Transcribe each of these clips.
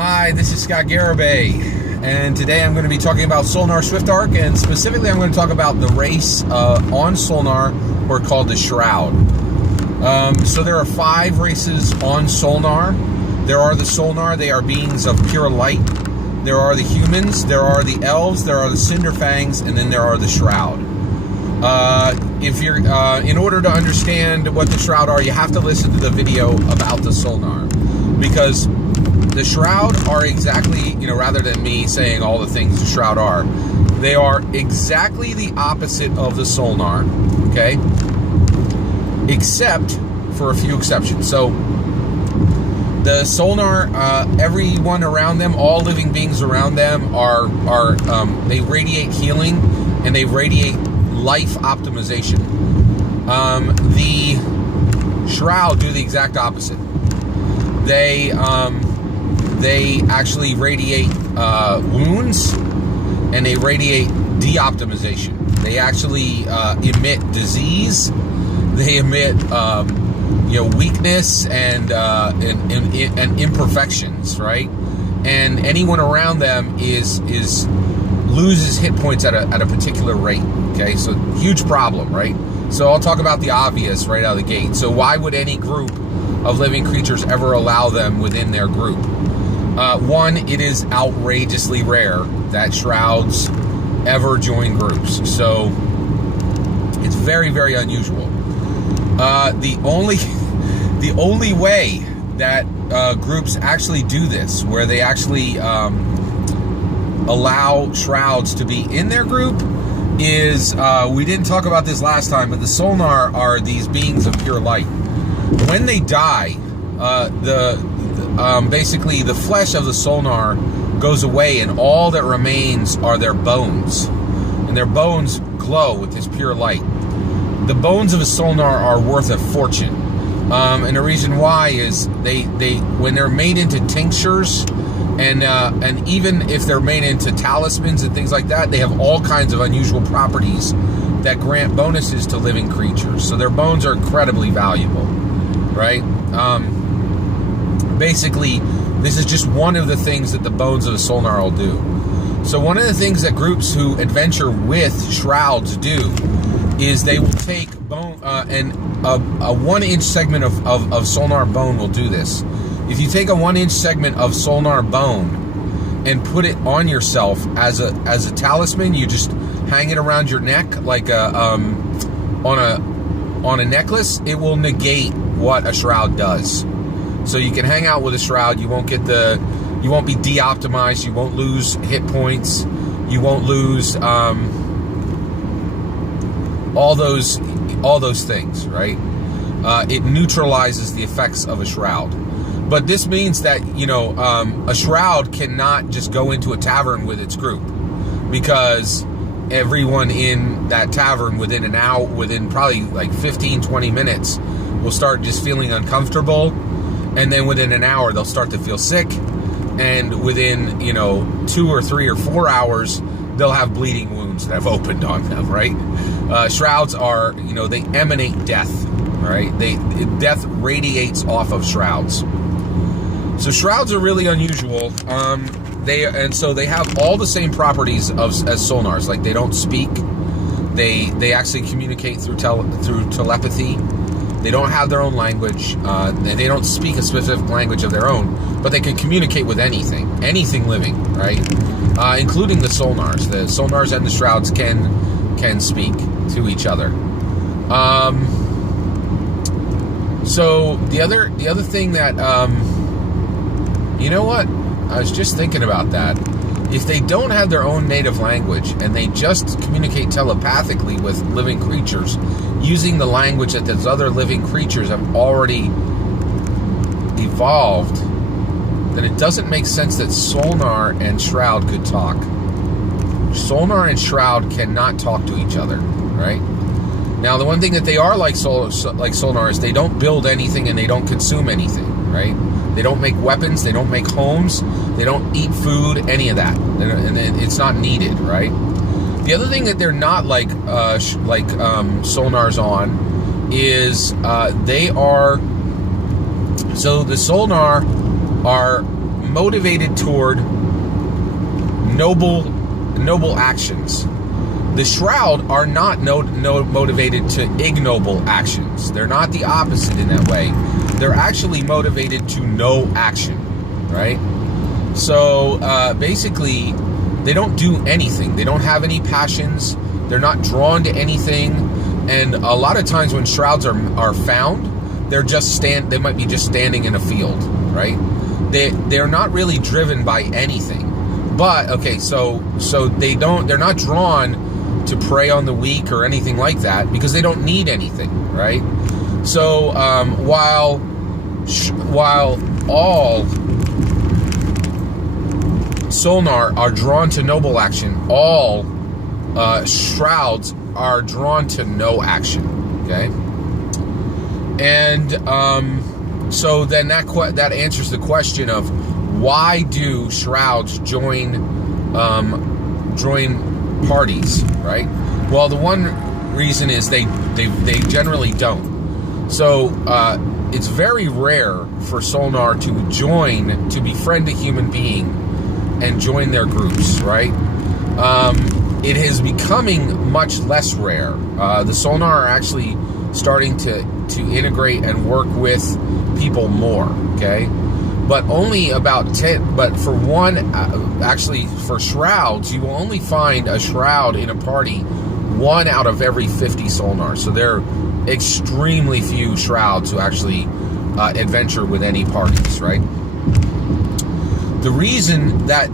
Hi, this is Scott Garibay, and today I'm going to be talking about Solnar Swift Arc, and specifically I'm going to talk about the race on Solnar, or called the Shroud. So there are 5 races on Solnar. There are the Solnar, they are beings of pure light. There are the humans, there are the elves, there are the Cinderfangs, and then there are the Shroud. If you're in order to understand what the Shroud are, you have to listen to the video about the Solnar, because the Shroud are exactly, rather than me saying all the things the Shroud are, they are exactly the opposite of the Solnar, okay? Except for a few exceptions. So, the Solnar, everyone around them, all living beings around them they radiate healing, and they radiate life optimization. The Shroud do the exact opposite. They actually radiate wounds, and they radiate de-optimization. They actually emit disease. They emit weakness and imperfections, right? And anyone around them loses hit points at a particular rate. Okay, so huge problem, right? So I'll talk about the obvious right out of the gate. So why would any group of living creatures ever allow them within their group? One, it is outrageously rare that Shrouds ever join groups, so it's very, very unusual. The only way that groups actually do this, where they actually allow Shrouds to be in their group, is we didn't talk about this last time, but the Solnar are these beings of pure light. When they die, basically the flesh of the Solnar goes away, and all that remains are their bones, and their bones glow with this pure light. The bones of a Solnar are worth a fortune, and the reason why is they when they're made into tinctures, and even if they're made into talismans and things like that, they have all kinds of unusual properties that grant bonuses to living creatures. So their bones are incredibly valuable, right? Basically, this is just one of the things that the bones of the Solnar will do. So one of the things that groups who adventure with Shrouds do is they will take bone, and a 1-inch segment of Solnar bone will do this. If you take a 1-inch segment of Solnar bone and put it on yourself as a talisman, you just hang it around your neck like on a necklace, it will negate what a Shroud does. So you can hang out with a Shroud, you won't be de-optimized, you won't lose hit points, you won't lose all those things, right? It neutralizes the effects of a Shroud. But this means that, a Shroud cannot just go into a tavern with its group, because everyone in that tavern within probably like 15-20 minutes will start just feeling uncomfortable, and then within an hour they'll start to feel sick, and within 2 or 3 or 4 hours they'll have bleeding wounds that have opened on them, right? Shrouds are, they emanate death, right? Death radiates off of Shrouds. So Shrouds are really unusual. They have all the same properties as Solnars. Like, they don't speak. They actually communicate through telepathy. They don't have their own language. They don't speak a specific language of their own, but they can communicate with anything living, right? Including the Solnars. The Solnars and the Shrouds can speak to each other. So the other thing that I was just thinking about that. If they don't have their own native language and they just communicate telepathically with living creatures using the language that those other living creatures have already evolved, then it doesn't make sense that Solnar and Shroud could talk. Solnar and Shroud cannot talk to each other, right? Now, the one thing that they are like Solnar is they don't build anything and they don't consume anything, right? They don't make weapons, they don't make homes, they don't eat food, any of that. And it's not needed, right? The other thing that they're not like Solnar's on is they are... So the Solnar are motivated toward noble actions. The Shroud are not motivated to ignoble actions. They're not the opposite in that way. They're actually motivated to no action, right? So basically, they don't do anything. They don't have any passions. They're not drawn to anything. And a lot of times when Shrouds are found, they might be just standing in a field, right? They're not really driven by anything. But okay, so they're not drawn to prey on the weak or anything like that because they don't need anything, right? So while all Solnar are drawn to noble action, all Shrouds are drawn to no action. Okay, and so then that answers the question of why do Shrouds join parties, right? Well, the one reason is they generally don't. So it's very rare for Solnar to befriend a human being and join their groups, right? It is becoming much less rare. The Solnar are actually starting to integrate and work with people more, okay? But only about 10, but for for Shrouds, you will only find a Shroud in a party 1 out of every 50 Solnar. So there are extremely few Shrouds who actually adventure with any parties, right? The reason that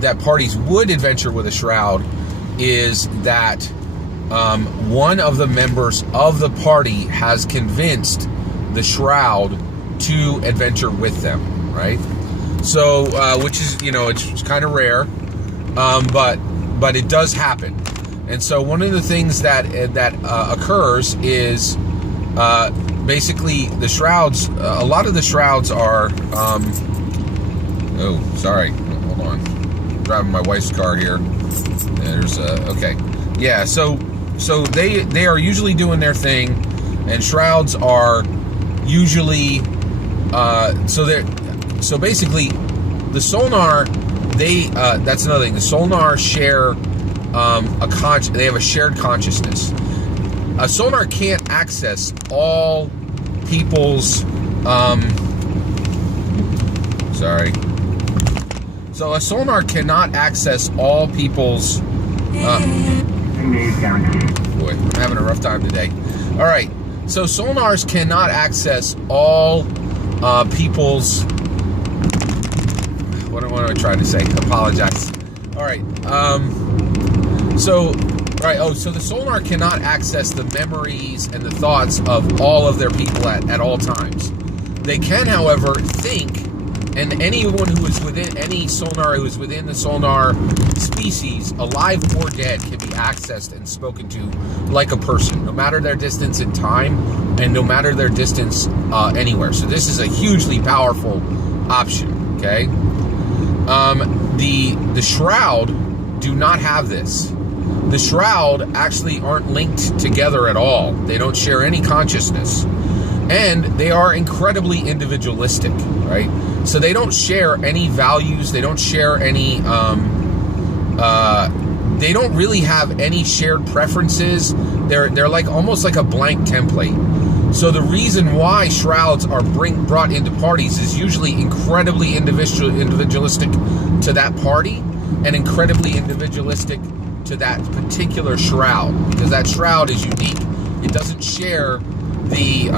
that parties would adventure with a Shroud is that one of the members of the party has convinced the Shroud to adventure with them, right? So, which is, it's kind of rare, but it does happen. And so one of the things that occurs is basically the Shrouds. A lot of the Shrouds are. Oh, sorry. Hold on. I'm driving my wife's car here. There's okay. Yeah. So they are usually doing their thing, and Shrouds are usually. So basically, the Solnar, that's another thing. The Solnar share they have a shared consciousness. A Solnar can't access all people's sorry. So a Solnar cannot access all people's boy, I'm having a rough time today. All right. So Solnars cannot access all people's. What am I trying to say? Apologize. All right. So the Solnar cannot access the memories and the thoughts of all of their people at all times. They can, however, think, and anyone who is within any Solnar who is within the Solnar species, alive or dead, can be accessed and spoken to like a person, no matter their distance in time and no matter their distance anywhere. So this is a hugely powerful option. Okay, the Shroud do not have this. The Shroud actually aren't linked together at all. They don't share any consciousness. And they are incredibly individualistic, right? So they don't share any values. They don't share any, they don't really have any shared preferences. They're like almost like a blank template. So the reason why Shrouds are brought into parties is usually incredibly individualistic to that party and incredibly individualistic to that particular Shroud, because that Shroud is unique. It doesn't share the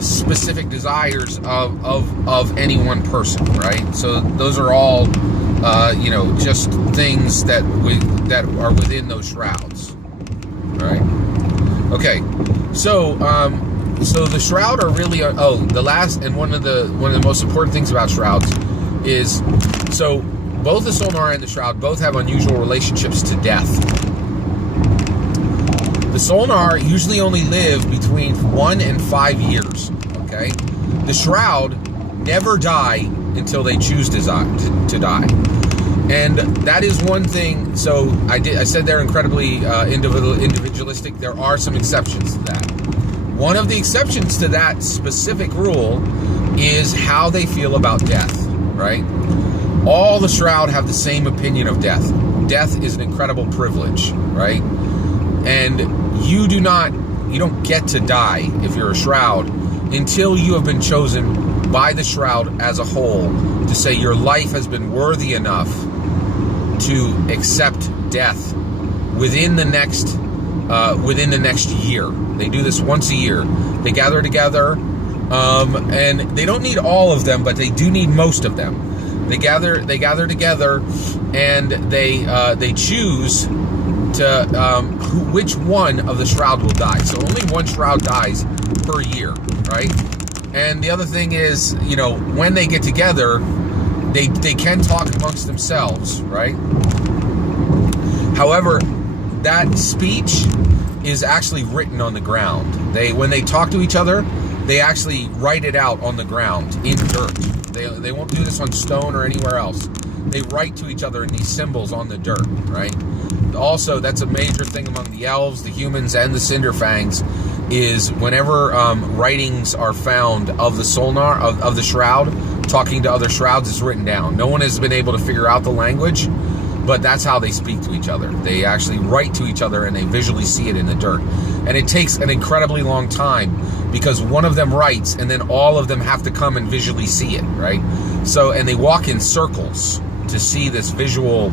specific desires of any one person, right? So those are all just things that are within those Shrouds, right? Okay, so the Shroud are really the last, and one of the most important things about Shrouds is, so both the Solnar and the Shroud both have unusual relationships to death. The Solnar usually only live between 1 and 5 years. Okay, the Shroud never die until they choose to die, and that is one thing. So I said they're incredibly individualistic. There are some exceptions to that, One of the exceptions to that specific rule is how they feel about death, right? All the Shroud have the same opinion of death. Death is an incredible privilege, right? And you don't get to die if you're a Shroud until you have been chosen by the Shroud as a whole to say your life has been worthy enough to accept death within the next year. They do this once a year. They gather together, and they don't need all of them, but they do need most of them. They gather together, and they choose to which one of the Shroud will die. So only one Shroud dies per year, right? And the other thing is, when they get together, they can talk amongst themselves, right? However, that speech is actually written on the ground. When they talk to each other, they actually write it out on the ground in dirt. They won't do this on stone or anywhere else. They write to each other in these symbols on the dirt, right? Also, that's a major thing among the elves, the humans, and the Cinderfangs, is whenever writings are found of the Solnar, of the Shroud, talking to other Shrouds, is written down. No one has been able to figure out the language, but that's how they speak to each other. They actually write to each other, and they visually see it in the dirt. And it takes an incredibly long time, because one of them writes, and then all of them have to come and visually see it, right? So, and they walk in circles to see this visual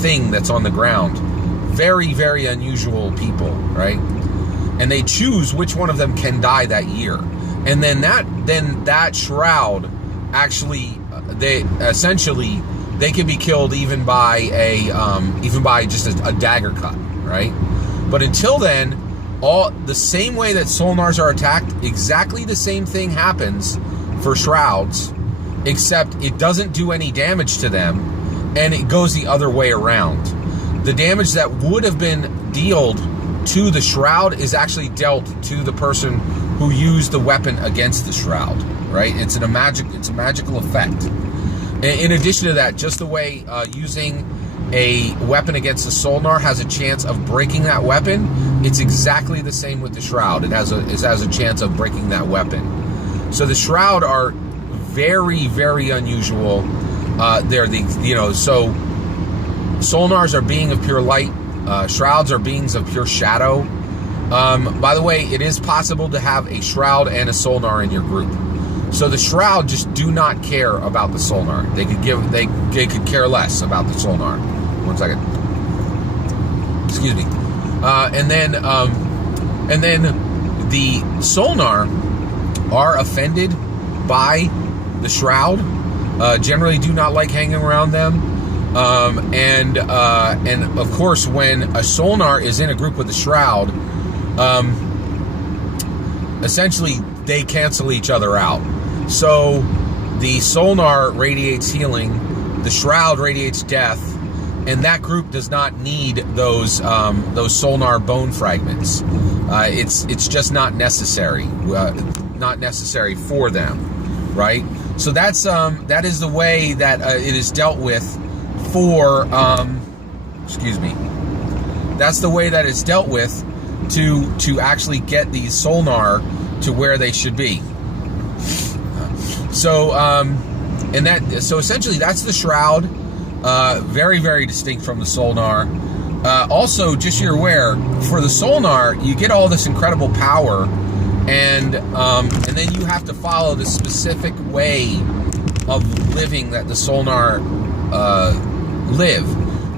thing that's on the ground. Very, very unusual people, right? And they choose which one of them can die that year. And then that Shroud actually, they can be killed even by just a dagger cut, right? But until then, the same way that Solnars are attacked, exactly the same thing happens for Shrouds, except it doesn't do any damage to them, and it goes the other way around. The damage that would have been dealt to the Shroud is actually dealt to the person who used the weapon against the Shroud, right? It's a magical effect. In addition to that, just the way using a weapon against the Solnar has a chance of breaking that weapon, it's exactly the same with the Shroud. It has a chance of breaking that weapon. So the Shroud are very, very unusual. So Solnars are being of pure light. Shrouds are beings of pure shadow. By the way, it is possible to have a Shroud and a Solnar in your group. So the Shroud just do not care about the Solnar. They could care less about the Solnar. One second. Excuse me. And then the Solnar are offended by the Shroud. Generally, do not like hanging around them. And of course, when a Solnar is in a group with the Shroud, essentially they cancel each other out. So the Solnar radiates healing, the Shroud radiates death, and that group does not need those Solnar bone fragments. It's just not necessary. Not necessary for them, right? So that is the way that it is dealt with for that's the way that it's dealt with to actually get these Solnar to where they should be. So essentially that's the Shroud. Very, very distinct from the Solnar. Also, just so you're aware, for the Solnar, you get all this incredible power, and then you have to follow the specific way of living that the Solnar live.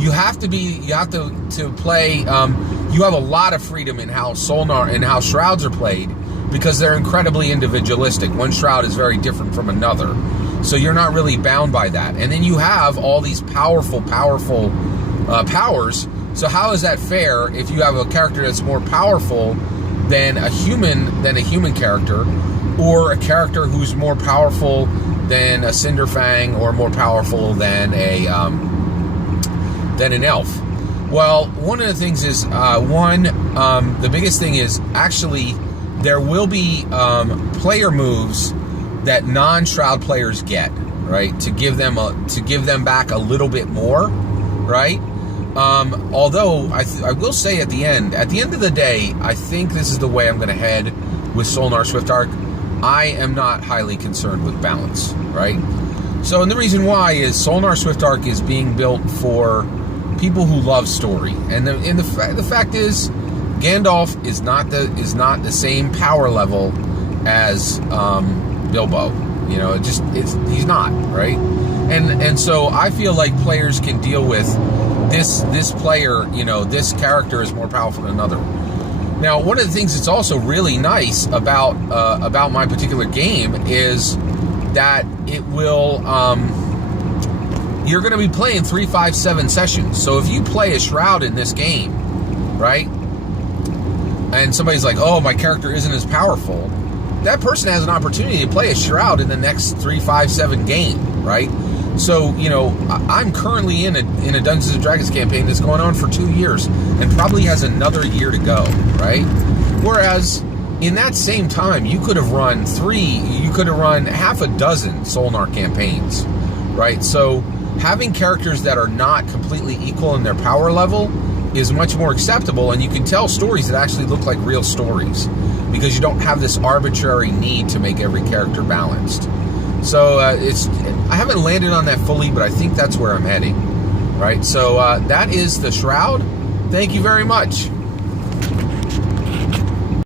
You have to play. You have a lot of freedom in how Solnar and how Shrouds are played, because they're incredibly individualistic. One Shroud is very different from another, so you're not really bound by that. And then you have all these powerful powers. So how is that fair if you have a character that's more powerful than a human character, or a character who's more powerful than a Cinderfang, or more powerful than an elf? Well, one of the things is the biggest thing is actually there will be player moves that non-Shroud players get, right? To give them back a little bit more, right? Although I will say at the end of the day, I think this is the way I'm going to head with Solnar Swift Arc. I am not highly concerned with balance, right? So, and the reason why is Solnar Swift Arc is being built for people who love story, and the fact is, Gandalf is not the same power level as Bilbo. You know, he's not, right? And so I feel like players can deal with this player. You know, this character is more powerful than another. Now, one of the things that's also really nice about my particular game is that it will. You're going to be playing 3, 5, 7 sessions. So if you play a Shroud in this game, right, and somebody's like, "Oh, my character isn't as powerful," that person has an opportunity to play a Shroud in the next 3, 5, 7 game, right? So, you know, I'm currently in a Dungeons and Dragons campaign that's going on for 2 years and probably has another year to go, right? Whereas in that same time, you could have run half a dozen Solnar campaigns, right? So having characters that are not completely equal in their power level is much more acceptable, and you can tell stories that actually look like real stories because you don't have this arbitrary need to make every character balanced. So I haven't landed on that fully, but I think that's where I'm heading, right? So that is the Shroud. Thank you very much.